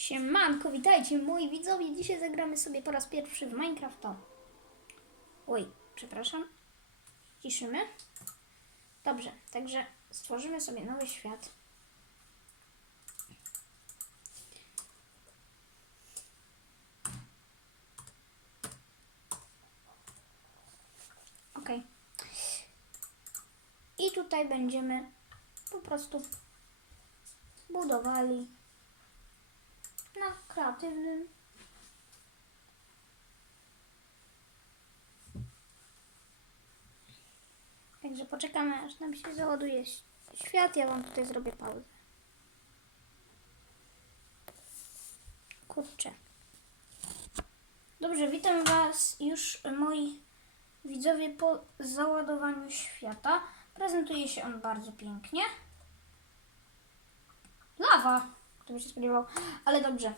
Siemanko, witajcie moi widzowie. Dzisiaj zagramy sobie po raz pierwszy w Minecrafta. Oj, przepraszam. Ciszymy. Dobrze, także stworzymy sobie nowy świat. Ok. I tutaj będziemy po prostu budowali na kreatywnym. Także poczekamy, aż nam się załaduje świat. Ja Wam tutaj zrobię pauzę. Kurczę. Dobrze, witam Was już, moi widzowie, po załadowaniu świata. Prezentuje się on bardzo pięknie. Lawa! Kto by się spodziewał. Ale dobrze.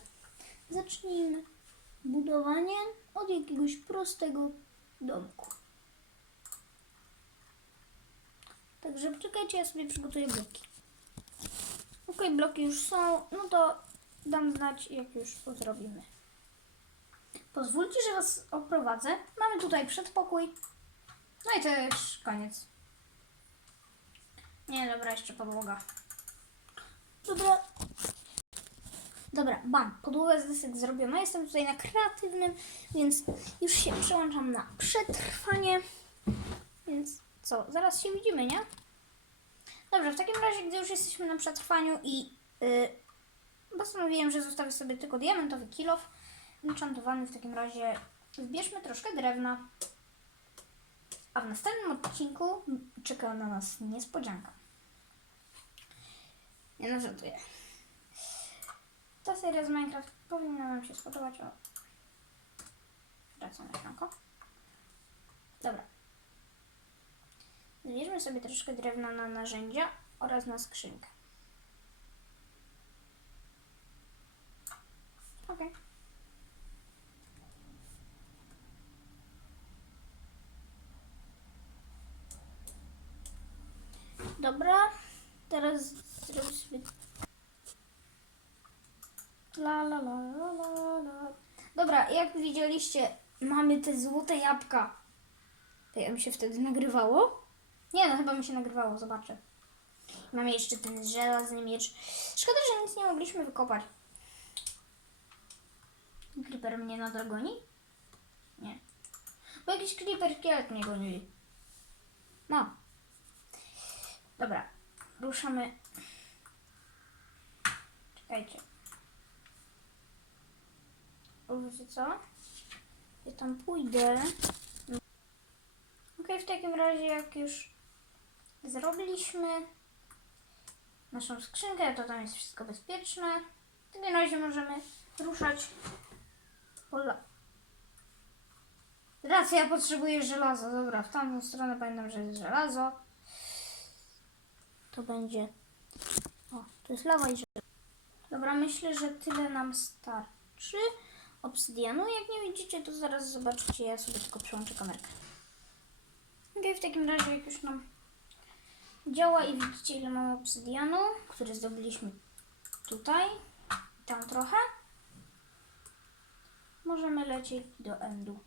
Zacznijmy budowanie od jakiegoś prostego domku. Także poczekajcie, ja sobie przygotuję bloki. Ok, bloki już są, no to dam znać, jak już to zrobimy. Pozwólcie, że Was oprowadzę. Mamy tutaj przedpokój. No i też koniec. Nie, dobra, jeszcze podłoga. Dobra. Dobra, bam, podłoga z desek zrobiona. Jestem tutaj na kreatywnym, więc już się przełączam na przetrwanie. Więc co, zaraz się widzimy, nie? Dobrze, w takim razie, gdy już jesteśmy na przetrwaniu i yy, postanowiłem, że zostawię sobie tylko diamentowy kilof enchantowany, w takim razie zbierzmy troszkę drewna. A w następnym odcinku czeka na nas niespodzianka. Nie żartuję. Ta seria z Minecraft powinna nam się spodobać. O. Wracam na. Dobra. Zbierzmy sobie troszkę drewna na narzędzia oraz na skrzynkę. Ok. Dobra, teraz zrobię sobie La la la la la la. Dobra, jak widzieliście, mamy te złote jabłka. To ja mi się wtedy nagrywało? Nie, no chyba mi się nagrywało, zobaczę. Mamy jeszcze ten żelazny miecz. Szkoda, że nic nie mogliśmy wykopać. Creeper mnie nadogoni? Nie. Bo jakiś creeper szkielet mnie goni. No. Dobra, ruszamy. Czekajcie. O, co? Ja tam pójdę. Ok, w takim razie jak już zrobiliśmy naszą skrzynkę, to tam jest wszystko bezpieczne. W takim razie możemy ruszać po la... Racja, ja potrzebuję żelaza. Dobra, w tamtą stronę pamiętam, że jest żelazo. To będzie... O, to jest lawa i żelazo. Dobra, myślę, że tyle nam starczy obsydianu. Jak nie widzicie, to zaraz zobaczycie. Ja sobie tylko przełączę kamerkę. Ok, w takim razie jak już nam działa i widzicie ile mamy obsydianu, który zdobyliśmy tutaj tam trochę, możemy lecieć do endu.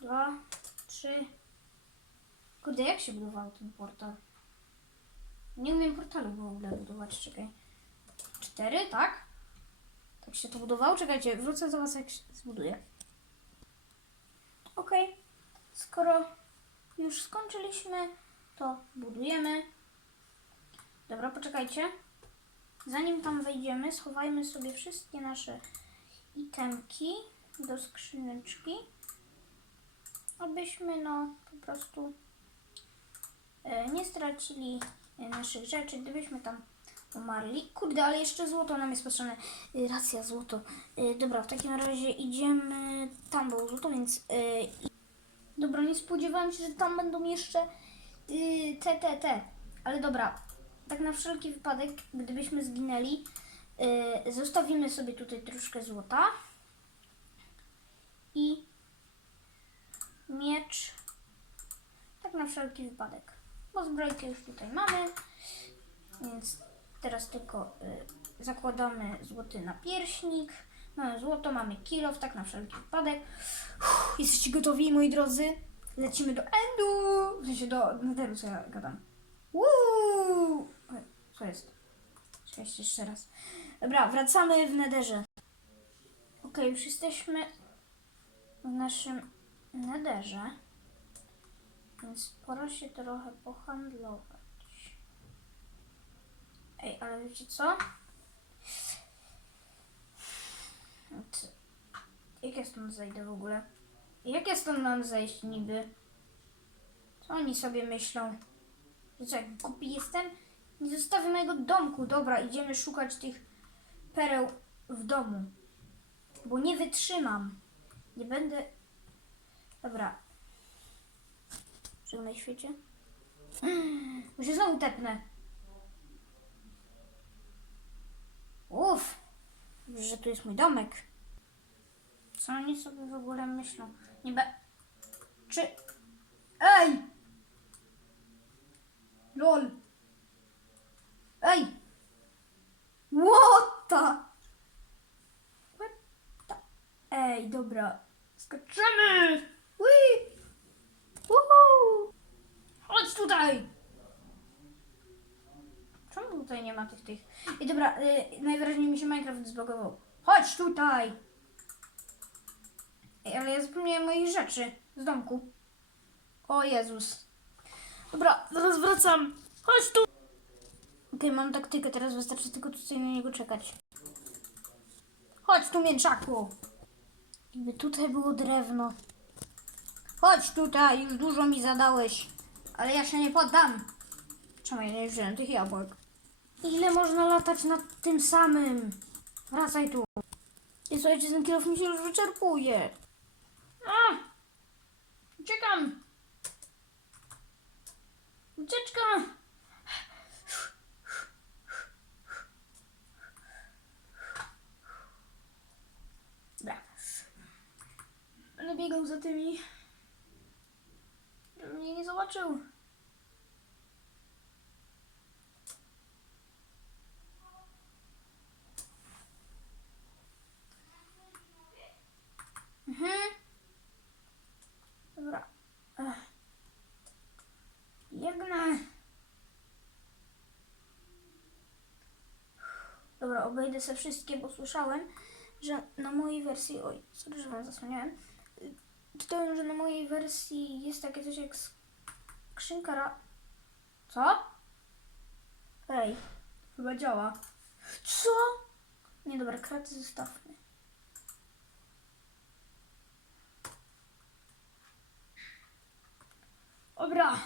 Dwa, trzy. Kurde, jak się budował ten portal? Nie umiem portalu w ogóle budować, czekaj. Cztery, tak? Tak się to budowało? Czekajcie, wrócę do Was jak się zbuduje. Ok, skoro już skończyliśmy, to budujemy. Dobra, poczekajcie. Zanim tam wejdziemy, schowajmy sobie wszystkie nasze itemki do skrzyneczki, abyśmy no po prostu e, nie stracili e, naszych rzeczy, gdybyśmy tam umarli. Kurde, ale jeszcze złoto nam jest potrzebne. Y, Racja, złoto. Y, Dobra, w takim razie idziemy. Tam było złoto, więc. y, Dobra, nie spodziewałam się, że tam będą jeszcze y, te, te, te. Ale dobra, tak na wszelki wypadek, gdybyśmy zginęli, zostawimy sobie tutaj troszkę złota. I miecz. Tak na wszelki wypadek. Bo zbrojkę już tutaj mamy. Więc Teraz tylko y, zakładamy złoty napierśnik. Mamy złoto, mamy kilof, tak na wszelki wypadek. Uff, jesteście gotowi, moi drodzy? Lecimy do endu! W sensie do netheru, co ja gadam. Oj, Co jest? Cześć, jeszcze raz. Dobra, wracamy w nederze. Okej, już jesteśmy w naszym nederze. Więc pora się trochę pohandlować. Ej, ale wiecie co? T- Jak ja stąd zejdę w ogóle? Jak ja stąd mam zejść niby? Co oni sobie myślą? Co, jak głupi jestem? Nie zostawię mojego domku. Dobra, idziemy szukać tych pereł w domu. Bo nie wytrzymam. Nie będę... Dobra. Żegnaj świecie. Bo się znowu tepnę. Uff. Dobrze, że tu jest mój domek. Co oni sobie w ogóle myślą? Nie be... Czy... Ej! LOL! Ej! What the... What the... Ej, dobra. Skaczemy! Whee! Woohoo! Chodź tutaj! Tutaj nie ma tych tych? I dobra, y, najwyraźniej mi się Minecraft zbagował. Chodź tutaj! Ej, ale ja zapomniałem moich rzeczy z domku. O Jezus. Dobra, zaraz wracam. Chodź tu! Okej, mam taktykę, teraz wystarczy tylko tutaj na niego czekać. Chodź tu, mięczaku! Jakby tutaj było drewno. Chodź tutaj, już dużo mi zadałeś. Ale ja się nie poddam. Czemu ja nie wziąłem tych jabłek? Ile można latać nad tym samym? Wracaj tu. I słuchajcie, ten mi się już wyczerpuje. A! Uciekam! Ucieczka! Dobra. Będę biegał za tymi. Żeby mnie nie zobaczył. Mhm. Dobra. Ech. Biegnę. Dobra, obejdę se wszystkie, bo słyszałem, że na mojej wersji... Oj, sorry, że wam zasłaniałem. Y, Czytałem, że na mojej wersji jest takie coś jak skrzynka ra... Co? Ej, chyba działa. Co? Nie, dobra, kraty zostawmy. Dobra.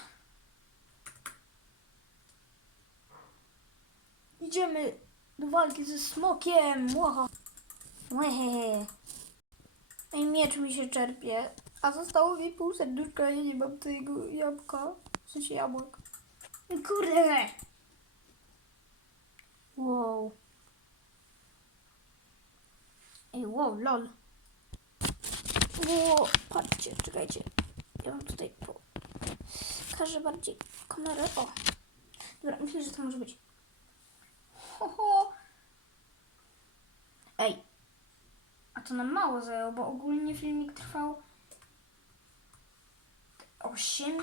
Idziemy do walki ze smokiem. Łehehe. Ej, miecz mi się czerpie. A zostało mi pół serduszka, ja nie mam tego jabłka. W sensie jabłek. Kurde. Wow. Ej, wow, lol. Wow, patrzcie, czekajcie. Ja mam tutaj po... Pokażę bardziej kamerę. O. Dobra, myślę, że to może być. Ho, ho. Ej. A to nam mało zajęło, bo ogólnie filmik trwał 8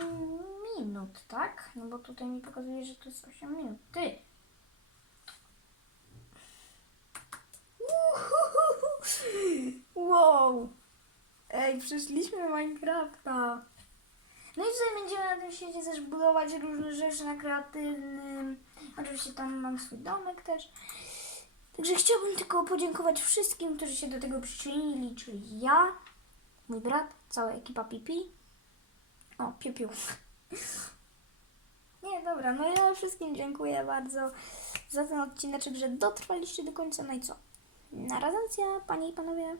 minut, tak? No bo tutaj mi pokazuje, że to jest 8 minut. Ty. Wow. Ej, przeszliśmy Minecrafta. No i tutaj będziemy na tym świecie też budować różne rzeczy na kreatywnym. Oczywiście tam mam swój domek też. Także chciałbym tylko podziękować wszystkim, którzy się do tego przyczynili, czyli ja, mój brat, cała ekipa Pipi. O, Piu Piu. Nie, dobra, no ja wszystkim dziękuję bardzo za ten odcineczek, że dotrwaliście do końca. No i co? Na razie, panie i panowie.